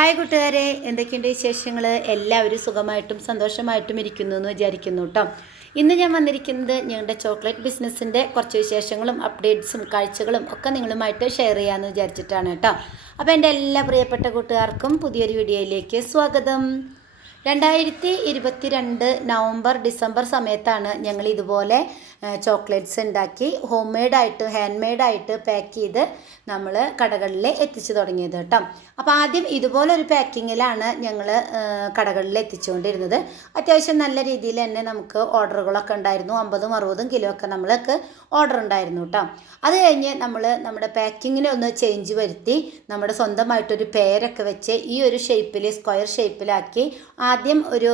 Hi കൂട്ടുകാരെ എന്തൊക്കെയുണ്ട് വിശേഷങ്ങൾ എല്ലാവരും സുഖമായിട്ടും സന്തോഷമായിട്ടും ഇരിക്കുന്നു എന്ന് വിചാരിക്കുന്നു കേട്ടോ ഇന്ന് ഞാൻ വന്നിരിക്കുന്നത് ഞങ്ങളുടെ ചോക്ലേറ്റ് ബിസിനസ്സിന്റെ കുറച്ച് വിശേഷങ്ങളും അപ്ഡേറ്റ്സും കാഴ്ചകളും ഒക്കെ നിങ്ങളുമായിട്ട് ഷെയർ ചെയ്യാമെന്ന് വിചാരിച്ചിട്ടാണ് കേട്ടോ അപ്പോൾ എന്റെ എല്ലാ പ്രിയപ്പെട്ട കൂട്ടുകാർക്കും പുതിയൊരു വീഡിയോയിലേക്ക് സ്വാഗതം. രണ്ടായിരത്തി ഇരുപത്തിരണ്ട് നവംബർ ഡിസംബർ സമയത്താണ് ഞങ്ങൾ ഇതുപോലെ ചോക്ലേറ്റ്സ് ഉണ്ടാക്കി ഹോം മെയ്ഡായിട്ട് ഹാൻഡ് മെയ്ഡായിട്ട് പാക്ക് ചെയ്ത് നമ്മൾ കടകളിൽ എത്തിച്ചു തുടങ്ങിയത് കേട്ടോ. അപ്പോൾ ആദ്യം ഇതുപോലെ ഒരു പാക്കിങ്ങിലാണ് ഞങ്ങൾ കടകളിൽ എത്തിച്ചുകൊണ്ടിരുന്നത്. അത്യാവശ്യം നല്ല രീതിയിൽ തന്നെ നമുക്ക് ഓർഡറുകളൊക്കെ ഉണ്ടായിരുന്നു. അമ്പതും അറുപതും കിലോ ഒക്കെ നമ്മൾക്ക് ഓർഡർ ഉണ്ടായിരുന്നു കേട്ടോ. അത് കഴിഞ്ഞ് നമ്മൾ നമ്മുടെ പാക്കിങ്ങിനെ ഒന്ന് ചേഞ്ച് വരുത്തി നമ്മുടെ സ്വന്തമായിട്ടൊരു പേരൊക്കെ വെച്ച് ഈ ഒരു ഷേപ്പിൽ സ്ക്വയർ ഷേപ്പിലാക്കി ആദ്യം ഒരു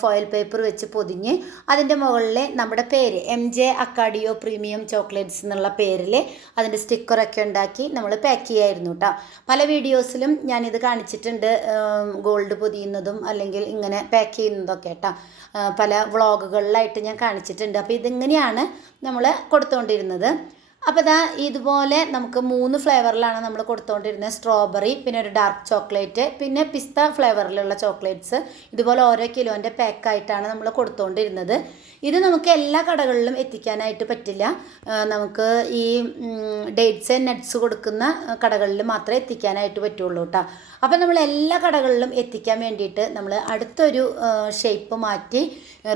ഫോയിൽ പേപ്പർ വെച്ച് പൊതിഞ്ഞ് അതിന്റെ മുകളിൽ നമ്മുടെ പേര് എം ജെ അക്കാഡിയോ പ്രീമിയം ചോക്ലേറ്റ്സ് എന്നുള്ള പേരിൽ അതിന്റെ സ്റ്റിക്കറൊക്കെ ഉണ്ടാക്കി നമ്മൾ പാക്ക് ചെയ്യായിരുന്നു കേട്ടോ പല വീഡിയോസിലും ഞാനിത് കാണിച്ചിട്ടുണ്ട് ഗോൾഡ് പൊതിയുന്നതും അല്ലെങ്കിൽ ഇങ്ങനെ പാക്ക് ചെയ്യുന്നതൊക്കെ കേട്ടോ പല വ്ളോഗുകളിലായിട്ട് ഞാൻ കാണിച്ചിട്ടുണ്ട്. അപ്പോൾ ഇതിങ്ങനെയാണ് നമ്മൾ കൊടുത്തുകൊണ്ടിരുന്നത് അപ്പോൾ ഇതാ ഇതുപോലെ നമുക്ക് മൂന്ന് ഫ്ലേവറിലാണ് നമ്മൾ കൊടുത്തുകൊണ്ടിരുന്നത് സ്ട്രോബെറി പിന്നെ ഒരു ഡാർക്ക് ചോക്ലേറ്റ് പിന്നെ പിസ്ത ഫ്ലേവറിലുള്ള ചോക്ലേറ്റ്സ്. ഇതുപോലെ ഓരോ കിലോന്റെ പാക്കായിട്ടാണ് നമ്മൾ കൊടുത്തുകൊണ്ടിരുന്നത് ഇത് നമുക്ക് എല്ലാ കടകളിലും എത്തിക്കാനായിട്ട് പറ്റില്ല. നമുക്ക് ഈ ഡേറ്റ്സ് ആൻഡ് നട്ട്സ് കൊടുക്കുന്ന കടകളിൽ മാത്രമേ എത്തിക്കാനായിട്ട് പറ്റുള്ളൂ കേട്ടോ അപ്പോൾ നമ്മൾ എല്ലാ കടകളിലും എത്തിക്കാൻ വേണ്ടിയിട്ട് നമ്മൾ അടുത്തൊരു ഷേപ്പ് മാറ്റി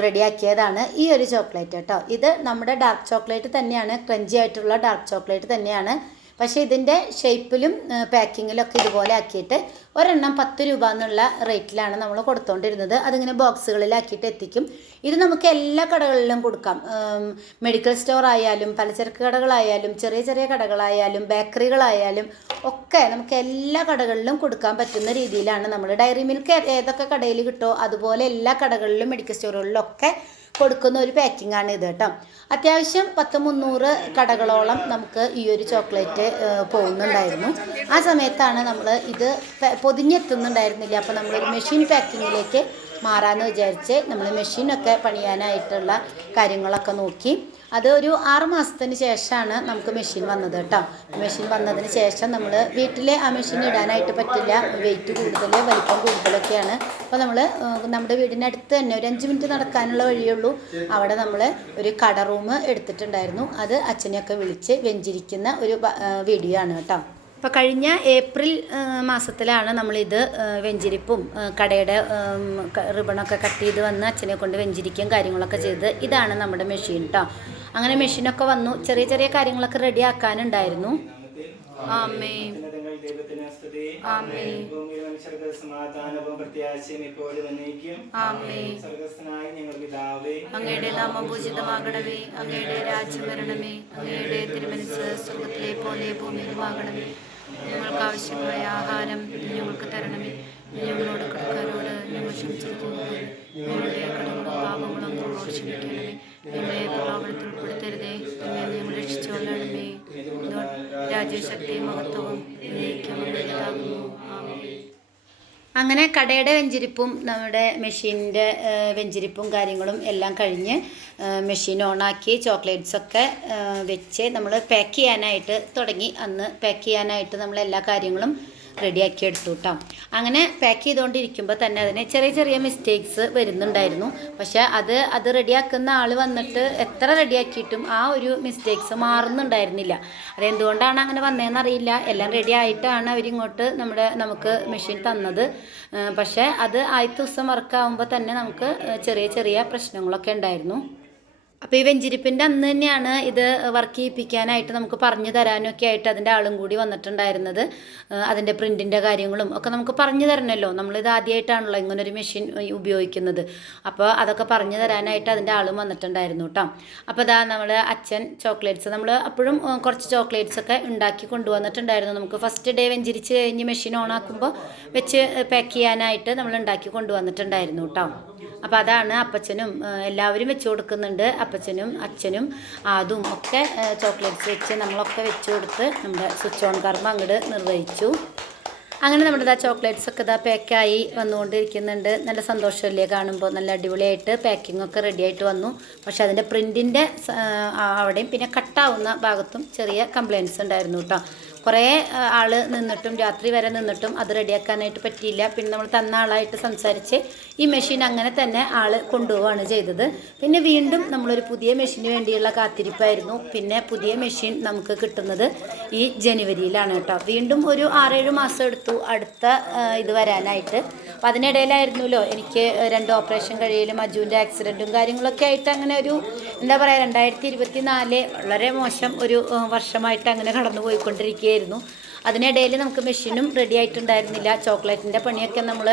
റെഡിയാക്കിയതാണ് ഈ ഒരു ചോക്ലേറ്റ് കേട്ടോ ഇത് നമ്മുടെ ഡാർക്ക് ചോക്ലേറ്റ് തന്നെയാണ് ക്രഞ്ചി ആയിട്ടുള്ള ഡാർക്ക് ചോക്ലേറ്റ് തന്നെയാണ്. പക്ഷേ ഇതിന്റെ ഷേപ്പിലും പാക്കിങ്ങിലൊക്കെ ഇതുപോലെ ആക്കിയിട്ട് ഒരെണ്ണം പത്ത് രൂപ എന്നുള്ള റേറ്റിലാണ് നമ്മൾ കൊടുത്തുകൊണ്ടിരുന്നത് അതിങ്ങനെ ബോക്സുകളിലാക്കിയിട്ട് എത്തിക്കും. ഇത് നമുക്ക് എല്ലാ കടകളിലും കൊടുക്കാം. മെഡിക്കൽ സ്റ്റോർ ആയാലും പലചരക്ക് കടകളായാലും ചെറിയ ചെറിയ കടകളായാലും ബേക്കറികളായാലും ഒക്കെ നമുക്ക് എല്ലാ കടകളിലും കൊടുക്കാൻ പറ്റുന്ന രീതിയിലാണ് നമ്മൾ ഡയറി മിൽക്ക് ഏതൊക്കെ കടയിൽ കിട്ടുമോ അതുപോലെ എല്ലാ കടകളിലും മെഡിക്കൽ സ്റ്റോറുകളിലും ഒക്കെ കൊടുക്കുന്ന ഒരു പാക്കിംഗ് ആണ് ഇത് കേട്ടോ. അത്യാവശ്യം പത്ത് മുന്നൂറ് കടകളോളം നമുക്ക് ഈ ഒരു ചോക്ലേറ്റ് പോകുന്നുണ്ടായിരുന്നു. ആ സമയത്താണ് നമ്മൾ ഇത് പൊതിഞ്ഞെത്തുന്നുണ്ടായിരുന്നില്ല. അപ്പോൾ നമ്മളൊരു മെഷീൻ പാക്കിങ്ങിലേക്ക് മാറാമെന്ന് വിചാരിച്ച് നമ്മൾ മെഷീനൊക്കെ പണിയാനായിട്ടുള്ള കാര്യങ്ങളൊക്കെ നോക്കി. അത് ഒരു ആറ് മാസത്തിന് ശേഷമാണ് നമുക്ക് മെഷീൻ വന്നത് കേട്ടോ. മെഷീൻ വന്നതിന് ശേഷം നമ്മൾ വീട്ടിലെ ആ മെഷീൻ ഇടാനായിട്ട് പറ്റില്ല. വെയിറ്റ് കൂടുതൽ വലിപ്പം കൂടുതലൊക്കെയാണ്. അപ്പോൾ നമ്മൾ നമ്മുടെ വീടിനടുത്ത് തന്നെ ഒരു അഞ്ച് മിനിറ്റ് നടക്കാനുള്ള വഴിയുള്ളൂ. അവിടെ നമ്മൾ ഒരു കട റൂം എടുത്തിട്ടുണ്ടായിരുന്നു. അത് അച്ഛനെയൊക്കെ വിളിച്ച് വെഞ്ചിരിക്കുന്ന ഒരു വീഡിയോ ആണ് കേട്ടോ. അപ്പോൾ കഴിഞ്ഞ ഏപ്രിൽ മാസത്തിലാണ് നമ്മളിത് വെഞ്ചിരിപ്പും കടയുടെ റിബണൊക്കെ കട്ട് ചെയ്ത് വന്ന് അച്ഛനെ കൊണ്ട് വെഞ്ചിരിക്കുകയും കാര്യങ്ങളൊക്കെ ചെയ്ത് ഇതാണ് നമ്മുടെ മെഷീൻ കേട്ടോ അങ്ങനെ മെഷീനൊക്കെ വന്നു. ചെറിയ ചെറിയ കാര്യങ്ങളൊക്കെ റെഡി ആക്കാനുണ്ടായിരുന്നു. ആമേ. അങ്ങയുടെ നാമം അങ്ങയുടെ രാജ്യം വരണമേ. അങ്ങയുടെ തിരുമനസ് സ്വർഗത്തിലെ പോലെ ഭൂമിയിലുമാകണമേ. ഞങ്ങൾക്ക് ആവശ്യമായ ആഹാരം ഞങ്ങൾക്ക് തരണമേ. ഞങ്ങളോട് കടക്കാരോട് ഞങ്ങൾ ക്ഷമിച്ചിരിക്കുന്നത് ഞങ്ങളുടെ കടങ്ങളും പാപങ്ങളും ഞങ്ങളോട് ക്ഷമിക്കണമേ. ഞങ്ങളെ പ്രലോഭനത്തിൽ ഉൾപ്പെടുത്തരുതേ. നിങ്ങൾ ഞങ്ങൾ രക്ഷിച്ചുകൊള്ളണമേ. രാജ്യശക്തി മഹത്വവും എന്നേക്കും അങ്ങയുടേതാകുന്നു. ആമേൻ. അങ്ങനെ കടയുടെ വെഞ്ചിരിപ്പും നമ്മുടെ മെഷീനിന്റെ വെഞ്ചിരിപ്പും കാര്യങ്ങളും എല്ലാം കഴിഞ്ഞ് മെഷീൻ ഓണാക്കി ചോക്ലേറ്റ്സൊക്കെ വെച്ച് നമ്മൾ പാക്ക് ചെയ്യാനായിട്ട് തുടങ്ങി. അന്ന് പാക്ക് ചെയ്യാനായിട്ട് നമ്മൾ എല്ലാ കാര്യങ്ങളും റെഡിയാക്കി എടുത്തു കേട്ടോ അങ്ങനെ പാക്ക് ചെയ്തുകൊണ്ടിരിക്കുമ്പോൾ തന്നെ അതിന് ചെറിയ ചെറിയ മിസ്റ്റേക്സ് വരുന്നുണ്ടായിരുന്നു. പക്ഷേ അത് അത് റെഡിയാക്കുന്ന ആൾ വന്നിട്ട് എത്ര റെഡിയാക്കിയിട്ടും ആ ഒരു മിസ്റ്റേക്സ് മാറുന്നുണ്ടായിരുന്നില്ല. അതെന്തുകൊണ്ടാണ് അങ്ങനെ വന്നതെന്ന് അറിയില്ല എല്ലാം റെഡി ആയിട്ടാണ് അവരിങ്ങോട്ട് നമ്മുടെ നമുക്ക് മെഷീൻ തന്നത്. പക്ഷേ അത് ആദ്യത്തെ ദിവസം വർക്കാവുമ്പോൾ തന്നെ നമുക്ക് ചെറിയ ചെറിയ പ്രശ്നങ്ങളൊക്കെ ഉണ്ടായിരുന്നു. അപ്പോൾ ഈ വെഞ്ചിരിപ്പിന്റെ അന്ന് തന്നെയാണ് ഇത് വർക്ക് ചെയ്യിപ്പിക്കാനായിട്ട് നമുക്ക് പറഞ്ഞു തരാനൊക്കെ ആയിട്ട് അതിന്റെ ആളും കൂടി വന്നിട്ടുണ്ടായിരുന്നത്. അതിന്റെ പ്രിന്റിന്റെ കാര്യങ്ങളും ഒക്കെ നമുക്ക് പറഞ്ഞു തരണമല്ലോ നമ്മളിത് ആദ്യമായിട്ടാണല്ലോ ഇങ്ങനൊരു മെഷീൻ ഉപയോഗിക്കുന്നത്. അപ്പോൾ അതൊക്കെ പറഞ്ഞു തരാനായിട്ട് അതിന്റെ ആളും വന്നിട്ടുണ്ടായിരുന്നു കേട്ടോ അപ്പോൾ ഇതാ നമ്മൾ അച്ഛൻ ചോക്ലേറ്റ്സ് നമ്മൾ അപ്പോഴും കുറച്ച് ചോക്ലേറ്റ്സ് ഒക്കെ ഉണ്ടാക്കി കൊണ്ടുവന്നിട്ടുണ്ടായിരുന്നു. നമുക്ക് ഫസ്റ്റ് ഡേ വെഞ്ചിരിച്ച് കഴിഞ്ഞ് മെഷീൻ ഓൺ ആക്കുമ്പോൾ വെച്ച് പാക്ക് ചെയ്യാനായിട്ട് നമ്മൾ ഉണ്ടാക്കി കൊണ്ടുവന്നിട്ടുണ്ടായിരുന്നു കേട്ടോ അപ്പോൾ അതാണ് അപ്പച്ചനും എല്ലാവരും വെച്ച് കൊടുക്കുന്നുണ്ട്. അപ്പച്ചനും അച്ഛനും അതും ഒക്കെ ചോക്ലേറ്റ്സ് വെച്ച് നമ്മളൊക്കെ വെച്ച് കൊടുത്ത് നമ്മുടെ സ്വിച്ച് ഓൺ കർമ്മ അങ്ങോട്ട് നിർവഹിച്ചു. അങ്ങനെ നമ്മുടെ ഇതാ ചോക്ലേറ്റ്സ് ഒക്കെ ഇതാ പാക്കായി വന്നുകൊണ്ടിരിക്കുന്നുണ്ട്. നല്ല സന്തോഷമല്ലേ കാണുമ്പോൾ നല്ല അടിപൊളിയായിട്ട് പാക്കിംഗ് ഒക്കെ റെഡി ആയിട്ട് വന്നു. പക്ഷേ അതിന്റെ പ്രിന്റിന്റെ അവിടെയും പിന്നെ കട്ടാവുന്ന ഭാഗത്തും ചെറിയ കംപ്ലയിൻസ് ഉണ്ടായിരുന്നു കേട്ടോ കുറേ ആൾ നിന്നിട്ടും രാത്രി വരെ നിന്നിട്ടും അത് റെഡിയാക്കാനായിട്ട് പറ്റിയില്ല. പിന്നെ നമ്മൾ തന്ന ആളായിട്ട് സംസാരിച്ച് ഈ മെഷീൻ അങ്ങനെ തന്നെ ആൾ കൊണ്ടുപോവാണ് ചെയ്തത്. പിന്നെ വീണ്ടും നമ്മളൊരു പുതിയ മെഷീന് വേണ്ടിയുള്ള കാത്തിരിപ്പായിരുന്നു. പിന്നെ പുതിയ മെഷീൻ നമുക്ക് കിട്ടുന്നത് ഈ ജനുവരിയിലാണ് കേട്ടോ. വീണ്ടും ഒരു ആറേഴ് മാസം എടുത്തു അടുത്ത ഇത് വരാനായിട്ട്. അപ്പം അതിനിടയിലായിരുന്നല്ലോ എനിക്ക് രണ്ട് ഓപ്പറേഷൻ കഴിയലും അജുവിന്റെ ആക്സിഡന്റും കാര്യങ്ങളൊക്കെ ആയിട്ട് അങ്ങനെ ഒരു എന്താ പറയുക രണ്ടായിരത്തി ഇരുപത്തി നാല് വളരെ മോശം ഒരു വർഷമായിട്ട് അങ്ങനെ കടന്നു പോയിക്കൊണ്ടിരിക്കുകയായിരുന്നു അതിനിടയിൽ നമുക്ക് മെഷീനും റെഡി ആയിട്ടുണ്ടായിരുന്നില്ല. ചോക്ലേറ്റിന്റെ പണിയൊക്കെ നമ്മൾ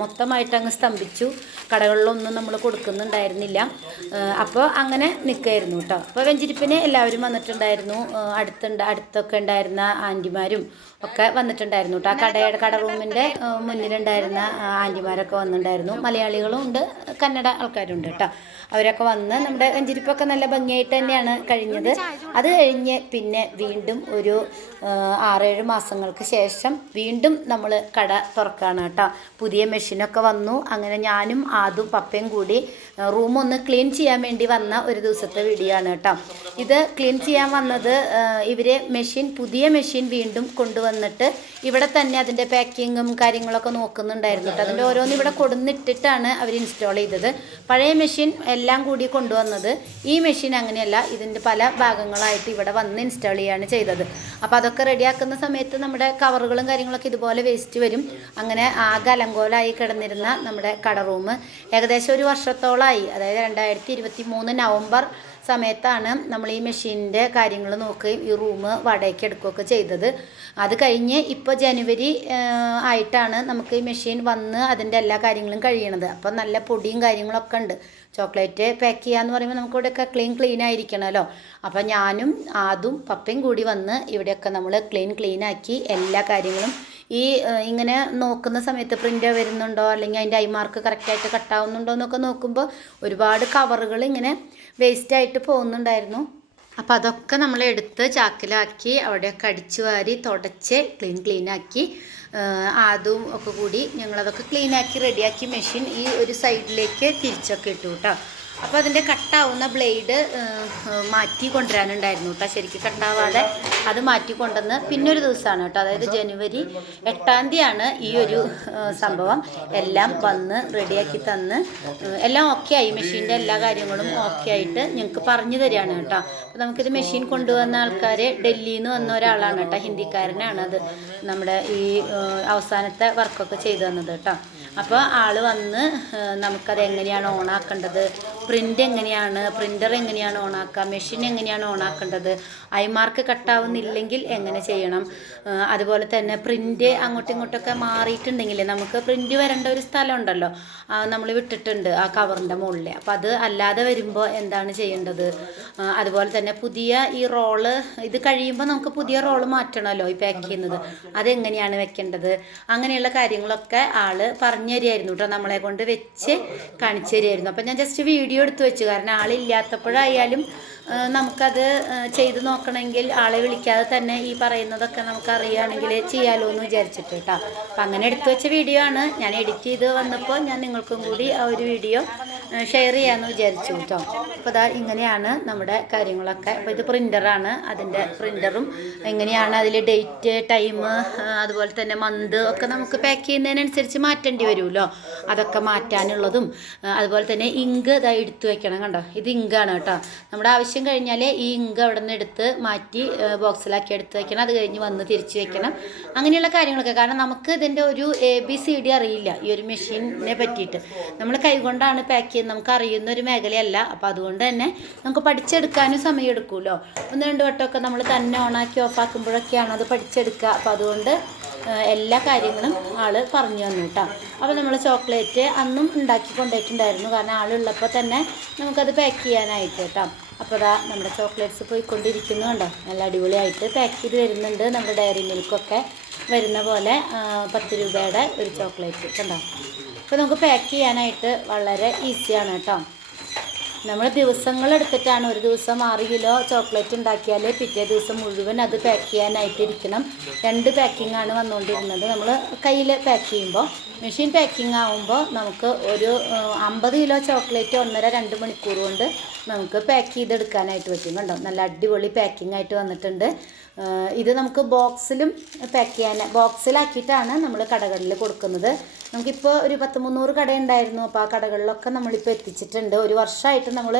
മൊത്തമായിട്ട് അങ്ങ് സ്തംഭിച്ചു. കടകളിലൊന്നും നമ്മൾ കൊടുക്കുന്നുണ്ടായിരുന്നില്ല. അപ്പോൾ അങ്ങനെ നിൽക്കായിരുന്നു കേട്ടോ അപ്പോൾ വെഞ്ചിരിപ്പിന് എല്ലാവരും വന്നിട്ടുണ്ടായിരുന്നു. അടുത്തുണ്ട് അടുത്തൊക്കെ ഉണ്ടായിരുന്ന ആന്റിമാരും ഒക്കെ വന്നിട്ടുണ്ടായിരുന്നു കേട്ടോ ആ കടയുടെ കട റൂമിന്റെ മുന്നിലുണ്ടായിരുന്ന ആന്റിമാരൊക്കെ വന്നിട്ടുണ്ടായിരുന്നു. മലയാളികളും ഉണ്ട് കന്നഡ ആൾക്കാരുണ്ട് കേട്ടോ അവരൊക്കെ വന്ന് നമ്മുടെ വെഞ്ചിരിപ്പൊക്കെ നല്ല ഭംഗിയായിട്ട് തന്നെയാണ് കഴിഞ്ഞത്. അത് കഴിഞ്ഞ് പിന്നെ വീണ്ടും ഒരു ആറേഴ് മാസങ്ങൾക്ക് ശേഷം വീണ്ടും നമ്മൾ കട തുറക്കുകയാണ് കേട്ടോ. പുതിയ മെഷീനൊക്കെ വന്നു. അങ്ങനെ ഞാനും ആദും പപ്പയും കൂടി റൂം ഒന്ന് ക്ലീൻ ചെയ്യാൻ വേണ്ടി വന്ന ഒരു ദിവസത്തെ വീഡിയോ ആണ് കേട്ടോ. ഇത് ക്ലീൻ ചെയ്യാൻ വന്നത് ഇവർ മെഷീൻ പുതിയ മെഷീൻ വീണ്ടും കൊണ്ടുവന്നിട്ട് ഇവിടെ തന്നെ അതിന്റെ പാക്കിങ്ങും കാര്യങ്ങളൊക്കെ നോക്കുന്നുണ്ടായിരുന്നു കേട്ടോ. അതിന്റെ ഓരോന്ന് ഇവിടെ കൊടുന്നിട്ടിട്ടാണ് അവർ ഇൻസ്റ്റാൾ ചെയ്തത്. പഴയ മെഷീൻ എല്ലാം കൂടി കൊണ്ടുവന്നത് ഈ മെഷീൻ അങ്ങനെയല്ല ഇതിന്റെ പല ഭാഗങ്ങളായിട്ട് ഇവിടെ വന്ന് ഇൻസ്റ്റാൾ ചെയ്യുകയാണ് ചെയ്തത്. അപ്പോൾ അതൊക്കെ റെഡിയാക്കുന്ന സമയത്ത് നമ്മുടെ കവറുകളും കാര്യങ്ങളൊക്കെ ഇതുപോലെ വേസ്റ്റ് വരും. അങ്ങനെ ആകെ അലങ്കോലായി കിടന്നിരുന്ന നമ്മുടെ കട റൂം ഏകദേശം ഒരു വർഷത്തോളമായി അതായത് രണ്ടായിരത്തി ഇരുപത്തി മൂന്ന് നവംബർ സമയത്താണ് നമ്മൾ ഈ മെഷീനിന്റെ കാര്യങ്ങൾ നോക്കുകയും ഈ റൂം വാടകയ്ക്ക് എടുക്കുകയൊക്കെ ചെയ്തത്. അത് കഴിഞ്ഞ് ഇപ്പോൾ ജനുവരി ആയിട്ടാണ് നമുക്ക് ഈ മെഷീൻ വന്ന് അതിന്റെ എല്ലാ കാര്യങ്ങളും കഴിയണത്. അപ്പം നല്ല പൊടിയും കാര്യങ്ങളൊക്കെ ഉണ്ട്. ചോക്ലേറ്റ് പാക്ക് ചെയ്യാന്ന് പറയുമ്പോൾ നമുക്ക് ഇവിടെയൊക്കെ ക്ലീൻ ക്ലീൻ ആയിരിക്കണമല്ലോ അപ്പോൾ ഞാനും ആദും പപ്പയും കൂടി വന്ന് ഇവിടെയൊക്കെ നമ്മൾ ക്ലീൻ ക്ലീൻ ആക്കി എല്ലാ കാര്യങ്ങളും ഈ ഇങ്ങനെ നോക്കുന്ന സമയത്ത് പ്രിന്റ് വരുന്നുണ്ടോ? അല്ലെങ്കിൽ അതിന്റെ ഐമാർക്ക് കറക്റ്റായിട്ട് കട്ടാവുന്നുണ്ടോ എന്നൊക്കെ നോക്കുമ്പോൾ ഒരുപാട് കവറുകൾ ഇങ്ങനെ വേസ്റ്റായിട്ട് പോകുന്നുണ്ടായിരുന്നു. അപ്പോൾ അതൊക്കെ നമ്മൾ എടുത്ത് ചാക്കിലാക്കി അവിടെയൊക്കെ അടിച്ചു വാരി തുടച്ച് ക്ലീൻ ആക്കി. അതും ഒക്കെ കൂടി ഞങ്ങളതൊക്കെ ക്ലീൻ ആക്കി റെഡിയാക്കി മെഷീൻ ഈ ഒരു സൈഡിലേക്ക് തിരിച്ചൊക്കെ ഇട്ടു കേട്ടോ അപ്പോൾ അതിന്റെ കട്ടാവുന്ന ബ്ലേഡ് മാറ്റി കൊണ്ടുവരാനുണ്ടായിരുന്നു കേട്ടോ ശരിക്കും കട്ടാവാതെ അത് മാറ്റി കൊണ്ടുവന്ന് പിന്നെ ഒരു ദിവസമാണ് കേട്ടോ അതായത് ജനുവരി എട്ടാം തീയതിയാണ് ഈ ഒരു സംഭവം. എല്ലാം വന്ന് റെഡിയാക്കി തന്ന് എല്ലാം ഓക്കെ ആയി. മെഷീന്റെ എല്ലാ കാര്യങ്ങളും ഓക്കെ ആയിട്ട് ഞങ്ങൾക്ക് പറഞ്ഞു തരികയാണ് കേട്ടോ അപ്പോൾ നമുക്കിത് മെഷീൻ കൊണ്ടുവന്ന ആൾക്കാർ ഡൽഹിയിൽ നിന്ന് വന്ന ഒരാളാണ് കേട്ടോ ഹിന്ദിക്കാരനാണ് അത് നമ്മുടെ ഈ അവസാനത്തെ വർക്കൊക്കെ ചെയ്തു തന്നത് കേട്ടോ അപ്പോൾ ആൾ വന്ന് നമുക്കത് എങ്ങനെയാണ് ഓണാക്കേണ്ടത് പ്രിന്റ് എങ്ങനെയാണ്? പ്രിന്റർ എങ്ങനെയാണ് ഓണാക്കുക? മെഷീൻ എങ്ങനെയാണ് ഓണാക്കേണ്ടത്? ഐമാർക്ക് കട്ടാവുന്നില്ലെങ്കിൽ എങ്ങനെ ചെയ്യണം? അതുപോലെ തന്നെ പ്രിന്റ് അങ്ങോട്ടും ഇങ്ങോട്ടൊക്കെ മാറിയിട്ടുണ്ടെങ്കിൽ നമുക്ക് പ്രിന്റ് വരേണ്ട ഒരു സ്ഥലം ഉണ്ടല്ലോ നമ്മൾ വിട്ടിട്ടുണ്ട് ആ കവറിന്റെ മുകളിൽ അപ്പോൾ അത് അല്ലാതെ വരുമ്പോൾ എന്താണ് ചെയ്യേണ്ടത്? അതുപോലെ തന്നെ പുതിയ ഈ റോൾ ഇത് കഴിയുമ്പോൾ നമുക്ക് പുതിയ റോൾ മാറ്റണമല്ലോ ഈ പാക്ക് ചെയ്യുന്നത്. അതെങ്ങനെയാണ് വെക്കേണ്ടത്? അങ്ങനെയുള്ള കാര്യങ്ങളൊക്കെ ആൾ പറഞ്ഞു തരികയായിരുന്നു കേട്ടോ. നമ്മളെ കൊണ്ട് വെച്ച് കാണിച്ചു തരികയായിരുന്നു. അപ്പം ഞാൻ ജസ്റ്റ് വീഡിയോ എടുത്ത് വെച്ചു. കാരണം ആളില്ലാത്തപ്പോഴായാലും നമുക്കത് ചെയ്തു നോക്കണമെങ്കിൽ ആളെ വിളിക്കാതെ തന്നെ ഈ പറയുന്നതൊക്കെ നമുക്ക് അറിയുകയാണെങ്കിൽ ചെയ്യാലോ എന്ന് വിചാരിച്ചിട്ട് കേട്ടോ അപ്പം അങ്ങനെ എടുത്തു വെച്ച വീഡിയോ ആണ്. ഞാൻ എഡിറ്റ് ചെയ്ത് വന്നപ്പോൾ ഞാൻ നിങ്ങൾക്കും കൂടി ആ ഒരു വീഡിയോ ഷെയർ ചെയ്യാമെന്ന് വിചാരിച്ചു കേട്ടോ അപ്പോൾ അതാ ഇങ്ങനെയാണ് നമ്മുടെ കാര്യങ്ങളൊക്കെ. അപ്പോൾ ഇത് പ്രിന്ററാണ് അതിന്റെ പ്രിന്ററും എങ്ങനെയാണ് അതിൽ ഡേറ്റ് ടൈം അതുപോലെ തന്നെ മന്ത് ഒക്കെ നമുക്ക് പാക്ക് ചെയ്യുന്നതിനനുസരിച്ച് മാറ്റേണ്ടി വരുമല്ലോ അതൊക്കെ മാറ്റാനുള്ളതും അതുപോലെ തന്നെ ഇങ്ക് ഇതാ എടുത്തു വെക്കണം കണ്ടോ? ഇത് ഇങ്കാണ് കേട്ടോ. നമ്മുടെ ആവശ്യം കഴിഞ്ഞാൽ ഈ ഇങ്ക് അവിടെ നിന്ന് എടുത്ത് മാറ്റി ബോക്സിലാക്കി എടുത്ത് വെക്കണം. അത് കഴിഞ്ഞ് വന്ന് തിരിച്ച് വെക്കണം. അങ്ങനെയുള്ള കാര്യങ്ങളൊക്കെ. കാരണം നമുക്ക് ഇതിന്റെ ഒരു എ ബി സി ഡി അറിയില്ല ഈ ഒരു മെഷീനെ പറ്റിയിട്ട്. നമ്മൾ കൈകൊണ്ടാണ് പാക്ക് ചെയ്യുന്നത്. നമുക്ക് അറിയുന്ന ഒരു മേഖലയല്ല. അപ്പോൾ അതുകൊണ്ട് തന്നെ നമുക്ക് പഠിച്ചെടുക്കാനും സമയം എടുക്കുമല്ലോ ഒന്ന് രണ്ട് വട്ടമൊക്കെ നമ്മൾ തന്നെ ഓണാക്കി ഓഫാക്കുമ്പോഴൊക്കെയാണ് അത് പഠിച്ചെടുക്കുക. അപ്പോൾ അതുകൊണ്ട് എല്ലാ കാര്യങ്ങളും ആൾ പറഞ്ഞു തന്നു കേട്ടോ. അപ്പോൾ നമ്മൾ ചോക്ലേറ്റ് അന്നും ഉണ്ടാക്കി കൊണ്ടുപോയിട്ടുണ്ടായിരുന്നു. കാരണം ആളുള്ളപ്പോൾ തന്നെ നമുക്കത് പാക്ക് ചെയ്യാനായിട്ട് കേട്ടോ. അപ്പോൾ അതാ നമ്മുടെ ചോക്ലേറ്റ്സ് പോയിക്കൊണ്ടിരിക്കുന്നു കണ്ടോ? നല്ല അടിപൊളിയായിട്ട് പാക്ക് ചെയ്ത് വരുന്നുണ്ട് നമ്മുടെ ഡയറി മിൽക്കൊക്കെ വരുന്ന പോലെ പത്ത് രൂപയുടെ ഒരു ചോക്ലേറ്റ് കണ്ടോ? അപ്പോൾ നമുക്ക് പാക്ക് ചെയ്യാനായിട്ട് വളരെ ഈസിയാണ് കേട്ടോ. നമ്മൾ ദിവസങ്ങൾ എടുത്തിട്ടാണ് ഒരു ദിവസം ആറ് കിലോ ചോക്ലേറ്റ് ഉണ്ടാക്കിയാൽ പിറ്റേ ദിവസം മുഴുവൻ അത് പാക്ക് ചെയ്യാനായിട്ട് ഇരിക്കണം. രണ്ട് പാക്കിംഗ് ആണ് വന്നുകൊണ്ടിരുന്നത് നമ്മൾ കയ്യിൽ പാക്ക് ചെയ്യുമ്പോൾ മെഷീൻ പാക്കിംഗ് ആവുമ്പോൾ നമുക്ക് ഒരു അമ്പത് കിലോ ചോക്ലേറ്റ് ഒന്നര രണ്ട് മണിക്കൂർ കൊണ്ട് നമുക്ക് പാക്ക് ചെയ്തെടുക്കാനായിട്ട് പറ്റും. കണ്ടോ? നല്ല അടിപൊളി പാക്കിംഗ് ആയിട്ട് വന്നിട്ടുണ്ട്. ഇത് നമുക്ക് ബോക്സിലും പാക്ക് ചെയ്യാൻ ബോക്സിലാക്കിയിട്ടാണ് നമ്മൾ കടകളിൽ കൊടുക്കുന്നത്. നമുക്കിപ്പോൾ ഒരു പത്ത് മുന്നൂറ് കട ഉണ്ടായിരുന്നു അപ്പോൾ ആ കടകളിലൊക്കെ നമ്മളിപ്പോൾ എത്തിച്ചിട്ടുണ്ട്. ഒരു വർഷമായിട്ട് നമ്മൾ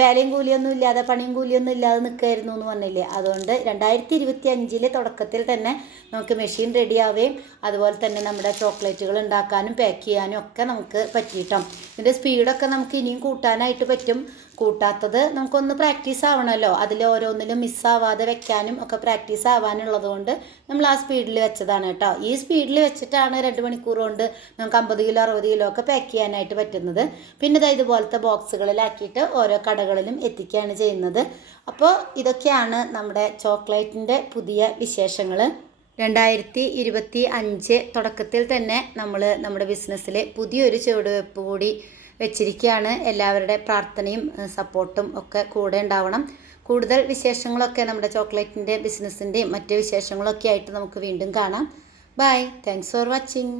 വേലയും കൂലിയൊന്നും ഇല്ലാതെ പണിയും കൂലിയൊന്നും ഇല്ലാതെ നിൽക്കുമായിരുന്നു എന്ന് പറഞ്ഞില്ലേ? അതുകൊണ്ട് രണ്ടായിരത്തി ഇരുപത്തി അഞ്ചിലെ തുടക്കത്തിൽ തന്നെ നമുക്ക് മെഷീൻ റെഡിയാവുകയും അതുപോലെ തന്നെ നമ്മുടെ ചോക്ലേറ്റുകൾ ഉണ്ടാക്കാനും പാക്ക് ചെയ്യാനും ഒക്കെ നമുക്ക് പറ്റിയിട്ടോ? ഇതിന്റെ സ്പീഡൊക്കെ നമുക്ക് ഇനിയും കൂട്ടാനായിട്ട് പറ്റും. കൂട്ടാത്തത് നമുക്കൊന്ന് പ്രാക്ടീസ് ആവണമല്ലോ. അതിൽ ഓരോന്നിലും മിസ്സാവാതെ വെക്കാനും ഒക്കെ പ്രാക്ടീസ് ആവാനുള്ളത് കൊണ്ട് നമ്മൾ ആ സ്പീഡിൽ വെച്ചതാണ് കേട്ടോ. ഈ സ്പീഡിൽ വെച്ചിട്ടാണ് രണ്ട് മണിക്കൂർ കൊണ്ട് നമുക്ക് അമ്പത് കിലോ അറുപത് കിലോ ഒക്കെ പാക്ക് ചെയ്യാനായിട്ട് പറ്റുന്നത്. പിന്നെ ഇതാ ഇതുപോലത്തെ ബോക്സുകളിലാക്കിയിട്ട് ഓരോ കടകളിലും എത്തിക്കുകയാണ് ചെയ്യുന്നത്. അപ്പോൾ ഇതൊക്കെയാണ് നമ്മുടെ ചോക്ലേറ്റിന്റെ പുതിയ വിശേഷങ്ങൾ. രണ്ടായിരത്തി ഇരുപത്തി അഞ്ച് തുടക്കത്തിൽ തന്നെ നമ്മൾ നമ്മുടെ ബിസിനസ്സിൽ പുതിയൊരു ചുവടുവെപ്പ് കൂടി വെച്ചിരിക്കുകയാണ്. എല്ലാവരുടെ പ്രാർത്ഥനയും സപ്പോർട്ടും ഒക്കെ കൂടെ ഉണ്ടാവണം. കൂടുതൽ വിശേഷങ്ങളൊക്കെ നമ്മുടെ ചോക്ലേറ്റിന്റെ ബിസിനസ്സിന്റെയും മറ്റു വിശേഷങ്ങളൊക്കെ ആയിട്ട് നമുക്ക് വീണ്ടും കാണാം. Bye thanks for watching